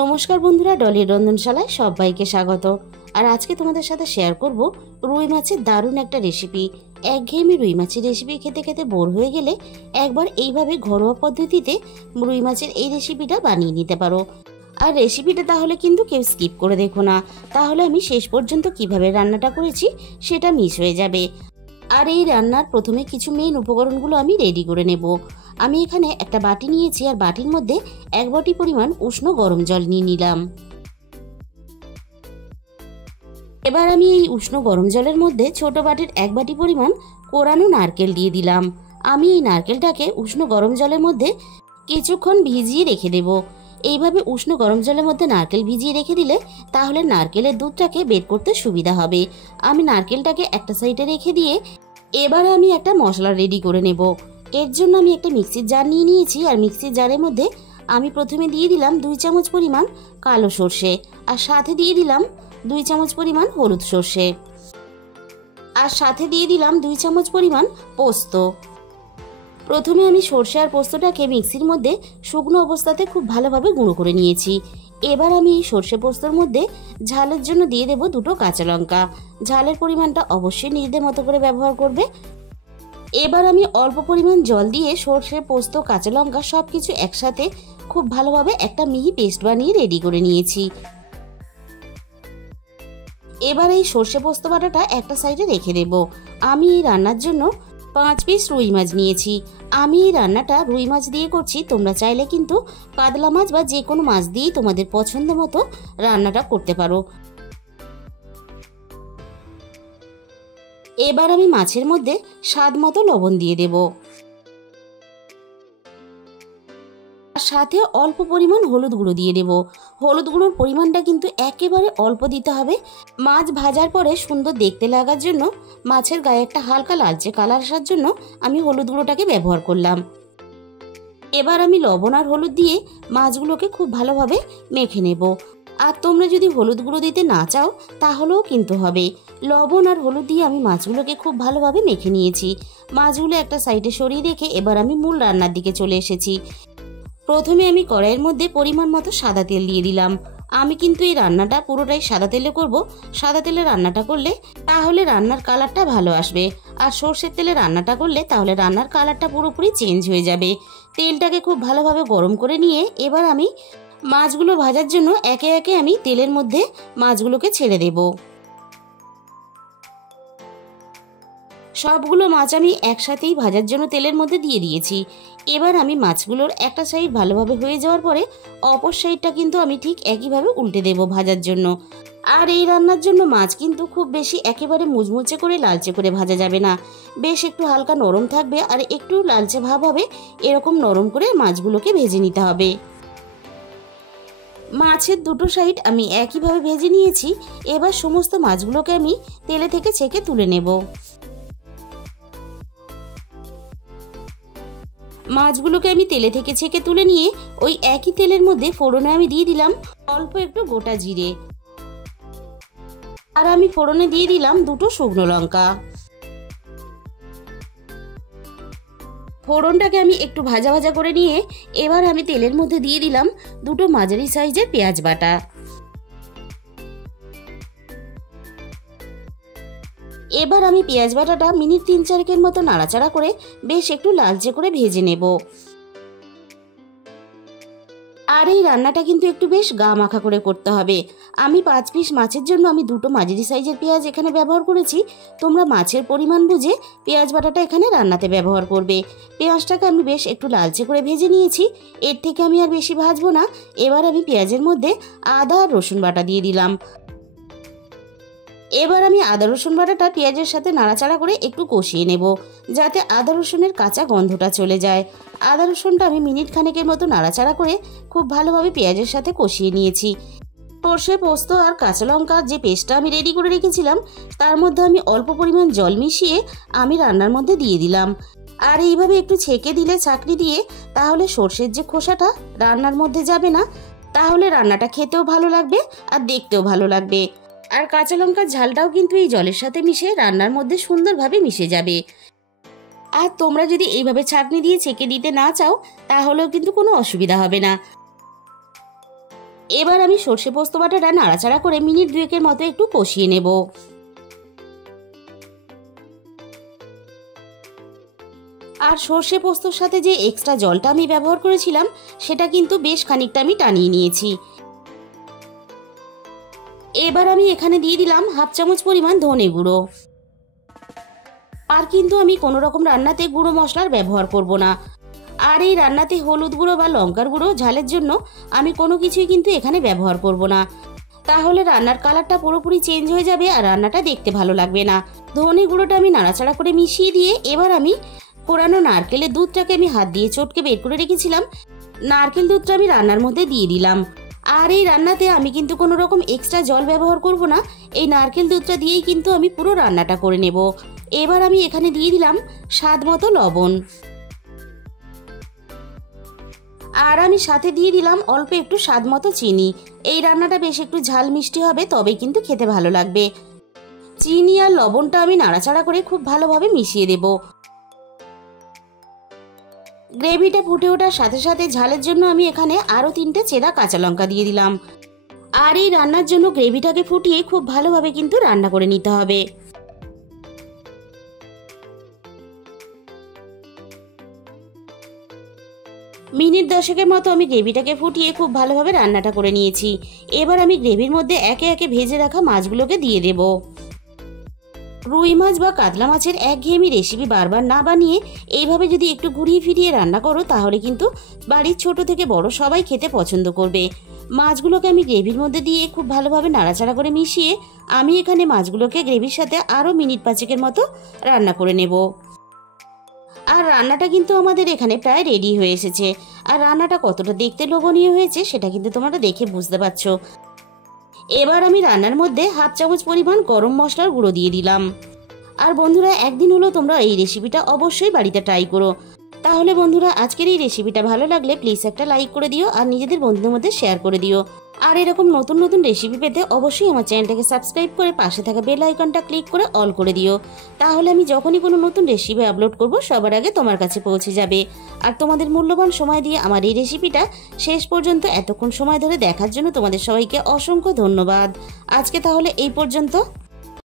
নমস্কার বন্ধুরা, ডলির রন্ধনশালায় সবাইকে স্বাগত। আর আজকে তোমাদের সাথে শেয়ার করব রুই মাছের দারুণ একটা রেসিপি। একঘেয়েমি রুই মাছের রেসিপি খেতে খেতে বোর হয়ে গেলে একবার এইভাবে ঘরোয়া পদ্ধতিতে রুই মাছের এই রেসিপিটা বানিয়ে নিতে পারো। আর রেসিপিটা তাহলে কিন্তু কেউ স্কিপ করে দেখো না, তাহলে আমি শেষ পর্যন্ত কিভাবে রান্নাটা করেছি সেটা মিস হয়ে যাবে। আর এই রান্নার প্রথমে কিছু মেইন উপকরণগুলো আমি রেডি করে নেব। আমি এখানে একটা বাটি নিয়েছি, আর বাটির মধ্যে 1 বাটি পরিমাণ উষ্ণ গরম জল নিয়ে নিলাম। এবার আমি এই উষ্ণ গরম জলের মধ্যে ছোট বাটির 1 বাটি পরিমাণ কোরানো নারকেল দিয়ে দিলাম। আমি এই নারকেলটাকে উষ্ণ গরম জলের মধ্যে কিছুক্ষণ ভিজিয়ে রেখে দেব। এইভাবে উষ্ণ গরম জলের মধ্যে নারকেল ভিজিয়ে রেখে দিলে তাহলে নারকেলের দুধটাকে বের করতে সুবিধা হবে। আমি নারকেলটাকে একটা সাইডে রেখে দিয়ে এবার আমি একটা মশলা রেডি করে নেব। এর জন্য আমি একটা মিক্সির জার নিয়ে নিয়েছি, আর মিক্সির জারের মধ্যে আমি প্রথমে দিয়ে দিলাম 2 চামচ পরিমাণ কালো সর্ষে, আর সাথে দিয়ে দিলাম 2 চামচ পরিমাণ হলুদ সর্ষে, আর সাথে দিয়ে দিলাম 2 চামচ পরিমাণ পোস্ত। প্রথমে আমি সর্ষে আর পোস্তটাকে মিক্সির মধ্যে শুকনো অবস্থাতে খুব ভালোভাবে গুঁড়ো করে নিয়েছি। এবার আমি সর্ষে পোস্তর মধ্যে ঝালের জন্য দিয়ে দেব 2টো কাঁচা লঙ্কা। ঝালের পরিমাণটা অবশ্যই নিজেদের মতো করে ব্যবহার করবে। এবার আমি অল্প পরিমাণ জল দিয়ে সর্ষে পোস্ত কাঁচা লঙ্কা সব কিছু একসাথে খুব ভালোভাবে একটা মিহি পেস্ট বানিয়ে রেডি করে নিয়েছি। এবার এই সর্ষে পোস্ত বাটাটা একটা সাইডে রেখে দেব। আমি এই রান্নার জন্য 5 পিস রুই মাছ নিয়েছি। আমি এই রান্নাটা রুই মাছ দিয়ে করছি, তোমরা চাইলে কিন্তু কাতলা মাছ বা যে কোনো মাছ দিয়েই তোমাদের পছন্দ মতো রান্নাটা করতে পারো। এবার আমি মাছের মধ্যে স্বাদ মতো লবণ দিয়ে দেব, সাথে অল্প পরিমাণ হলুদ গুঁড়ো দিয়ে দেব। হলুদ গুঁড়োর পরিমাণটা কিন্তু একেবারে অল্প দিতে হবে। মাছ ভাজার পরে সুন্দর দেখতে লাগার জন্য, মাছের গায়ে একটা হালকা লালচে কালার আসার জন্য আমি হলুদ গুঁড়োটাকে ব্যবহার করলাম। এবার আমি লবণ আর হলুদ দিয়ে মাছগুলোকে খুব ভালোভাবে মেখে নেব। আর তোমরা যদি হলুদ গুঁড়ো দিতে না চাও তাহলেও কিন্তু হবে। লবণ আর হলুদ দিয়ে আমি মাছগুলোকে খুব ভালোভাবে মেখে নিয়েছি। মাছগুলো একটা সাইডে সরিয়ে রেখে এবার আমি মূল রান্নার দিকে চলে এসেছি। প্রথমে আমি কড়াইয়ের মধ্যে পরিমাণ মতো সাদা তেল দিয়ে দিলাম। আমি কিন্তু এই রান্নাটা পুরোটাই সাদা তেলে করব। সাদা তেলে রান্নাটা করলে তাহলে রান্নার কালারটা ভালো আসবে, আর সর্ষের তেলে রান্নাটা করলে তাহলে রান্নার কালারটা পুরোপুরি চেঞ্জ হয়ে যাবে। তেলটাকে খুব ভালোভাবে গরম করে নিয়ে এবার আমি মাছগুলো ভাজার জন্য একে একে আমি তেলের মধ্যে মাছগুলোকে ছেড়ে দেব। সবগুলো মাছ আমি একসাথেই ভাজার জন্য তেলের মধ্যে দিয়ে দিয়েছি। এবার আমি মাছগুলোর একটা সাইড ভালোভাবে হয়ে যাওয়ার পরে অপর সাইডটা কিন্তু আমি ঠিক একইভাবে উল্টে দেব ভাজার জন্য। আর এই রান্নার জন্য মাছ কিন্তু খুব বেশি একেবারে মুচমুচে করে লালচে করে ভাজা যাবে না, বেশ একটু হালকা নরম থাকবে, আর একটু লালচে ভাব হবে, এরকম নরম করে মাছগুলোকে ভেজে নিতে হবে। মাছের দুটো সাইড আমি একইভাবে ভেজে নিয়েছি। এবার সমস্ত মাছগুলোকে আমি তেলে থেকে ছেঁকে তুলে নেব। মাছগুলোকে আমি তেলে থেকে ছেঁকে তুলে নিয়ে ওই একই তেলের মধ্যে ফোড়নে আমি দিয়ে দিলাম অল্প একটু গোটা জিরে, আর আমি ফোড়নে দিয়ে দিলাম 2টো শুকনো লঙ্কা। ফোড়নটাকে আমি একটু ভাজা ভাজা করে নিয়ে এবার আমি তেলের মধ্যে দিয়ে দিলাম 2টো মাঝারি সাইজের পেঁয়াজ বাটা। এবার আমি পেঁয়াজ বাটাটা মিনিট 3-4 মতো নাড়াচাড়া করে বেশ একটু লালচে করে ভেজে নেব। আর এই রান্নাটা কিন্তু একটু বেশ গা মাখা করে করতে হবে। আমি 5 পিস মাছের জন্য আমি 2টো মাঝারি সাইজের পেঁয়াজ এখানে ব্যবহার করেছি। তোমরা মাছের পরিমাণ বুঝে পেঁয়াজ বাটাটা এখানে রান্নাতে ব্যবহার করবে। পেঁয়াজটাকে আমি বেশ একটু লালচে করে ভেজে নিয়েছি, এর থেকে আমি আর বেশি ভাজবো না। এবার আমি পেঁয়াজের মধ্যে আদা আর রসুন বাটা দিয়ে দিলাম। এবার আমি আদা রসুন বাটাটা পেঁয়াজের সাথে নাড়াচাড়া করে একটু কষিয়ে নেব, যাতে আদা রসুনের কাঁচা গন্ধটা চলে যায়। আদা রসুনটা আমি মিনিট খানেকের মতো নাড়াচাড়া করে খুব ভালোভাবে পেঁয়াজের সাথে কষিয়ে নিয়েছি। সর্ষে পোস্ত আর কাঁচা লঙ্কার যে পেস্টটা আমি রেডি করে রেখেছিলাম তার মধ্যে আমি অল্প পরিমাণ জল মিশিয়ে আমি রান্নার মধ্যে দিয়ে দিলাম। আর এইভাবে একটু ছেঁকে দিলে ছাঁকনি দিয়ে তাহলে সর্ষের যে খোসাটা রান্নার মধ্যে যাবে না, তাহলে রান্নাটা খেতেও ভালো লাগবে আর দেখতেও ভালো লাগবে। আর কাঁচা লঙ্কার ঝালটাও কিন্তু এই জলের সাথে মিশে রান্নার মধ্যে সুন্দরভাবে মিশে যাবে। আর তোমরা যদি এইভাবে ছাঁকনি দিয়ে ছেঁকে দিতে না চাও তাহলেও কিন্তু কোনো অসুবিধা হবে না। এবার আমি সর্ষে পোস্ত বাটাটা নাড়াচাড়া করে মিনিট 2 মতো একটু কষিয়ে নেব। আর সর্ষে পোস্তর সাথে যে এক্সট্রা জলটা আমি ব্যবহার করেছিলাম সেটা কিন্তু বেশ খানিকটা আমি টানিয়ে নিয়েছি। এবার আমি এখানে দিয়ে দিলাম 1/2 চামচ পরিমাণ ধনে গুঁড়ো। আর কিন্তু আমি কোনো রকম রান্নাতে গুঁড়ো মশলার ব্যবহার করব না। আর এই রান্নাতে হলুদ গুঁড়ো বা লঙ্কার গুঁড়ো ঝালের জন্য আমি কোনো কিছুই কিন্তু এখানে ব্যবহার করব না, তাহলে রান্নার কালারটা পুরোপুরি চেঞ্জ হয়ে যাবে আর রান্নাটা দেখতে ভালো লাগবে না। ধনে গুঁড়োটা আমি নাড়াচাড়া করে মিশিয়ে দিয়ে এবার আমি কোরানো নারকেলের দুধটাকে আমি হাত দিয়ে চটকে বের করে রেখেছিলাম, নারকেল দুধটা আমি রান্নার মধ্যে দিয়ে দিলাম। আর এই রান্নাতে আমি কিন্তু কোনো রকম এক্সট্রা জল ব্যবহার করব না, এই নারকেল দুধটা দিয়েই কিন্তু আমি পুরো রান্নাটা করে নেব। এবার আমি এখানে দিয়ে দিলাম স্বাদ মতো লবণ। আর আমি সাথে দিয়ে দিলাম অল্প একটু স্বাদ মতো চিনি। এই রান্নাটা বেশ একটু ঝাল মিষ্টি হবে, তবে কিন্তু খেতে ভালো লাগবে। চিনি আর লবণটা আমি নাড়াচাড়া করে খুব ভালোভাবে মিশিয়ে দেব। গ্রেভিটা ফুটে ওঠার সাথে সাথে ঝালের জন্য আমি এখানে আরও 3টে চেরা কাঁচা লঙ্কা দিয়ে দিলাম। আর এই রান্নার জন্য গ্রেভিটাকে ফুটিয়ে খুব ভালোভাবে কিন্তু রান্না করে নিতে হবে। মিনিট 10 মতো আমি গ্রেভিটাকে ফুটিয়ে খুব ভালোভাবে রান্নাটা করে নিয়েছি। এবার আমি গ্রেভির মধ্যে একে একে ভেজে রাখা মাছগুলোকে দিয়ে দেব। রুই মাছ বা কাতলা মাছের একঘেয়েমি রেসিপি বারবার না বানিয়ে এইভাবে যদি একটু ঘুরিয়ে ফিরিয়ে রান্না করো তাহলে কিন্তু বাড়ির ছোট থেকে বড় সবাই খেতে পছন্দ করবে। মাছগুলোকে আমি গ্রেভির মধ্যে দিয়ে খুব ভালোভাবে নাড়াচাড়া করে মিশিয়ে আমি এখানে মাছগুলোকে গ্রেভির সাথে আরও মিনিট 5 মতো রান্না করে নেব। আর রান্নাটা কিন্তু আমাদের এখানে প্রায় রেডি হয়ে এসেছে। আর রান্নাটা কতটা দেখতে লোভনীয় হয়েছে সেটা কিন্তু তোমরা দেখে বুঝতে পারছো। এবার আমি রান্নার মধ্যে 1/2 চামচ পরিমাণ গরম মশলার গুঁড়ো দিয়ে দিলাম। আর বন্ধুরা, একদিন হলো তোমরা এই রেসিপিটা অবশ্যই বাড়িতে ট্রাই করো। তাহলে বন্ধুরা, আজকের এই রেসিপিটা ভালো লাগলে প্লিজ একটা লাইক করে দিও আর নিজেদের বন্ধুদের মধ্যে শেয়ার করে দিও। আর এরকম নতুন নতুন রেসিপি পেতে অবশ্যই আমার চ্যানেলটাকে সাবস্ক্রাইব করে পাশে থাকা বেল আইকনটা ক্লিক করে অল করে দিও। তাহলে আমি যখনই কোনো নতুন রেসিপি আপলোড করব সবার আগে তোমার কাছে পৌঁছে যাবে। আর তোমাদের মূল্যবান সময় দিয়ে আমার এই রেসিপিটা শেষ পর্যন্ত এতক্ষণ সময় ধরে দেখার জন্য তোমাদের সবাইকে অসংখ্য ধন্যবাদ। আজকে তাহলে এই পর্যন্ত।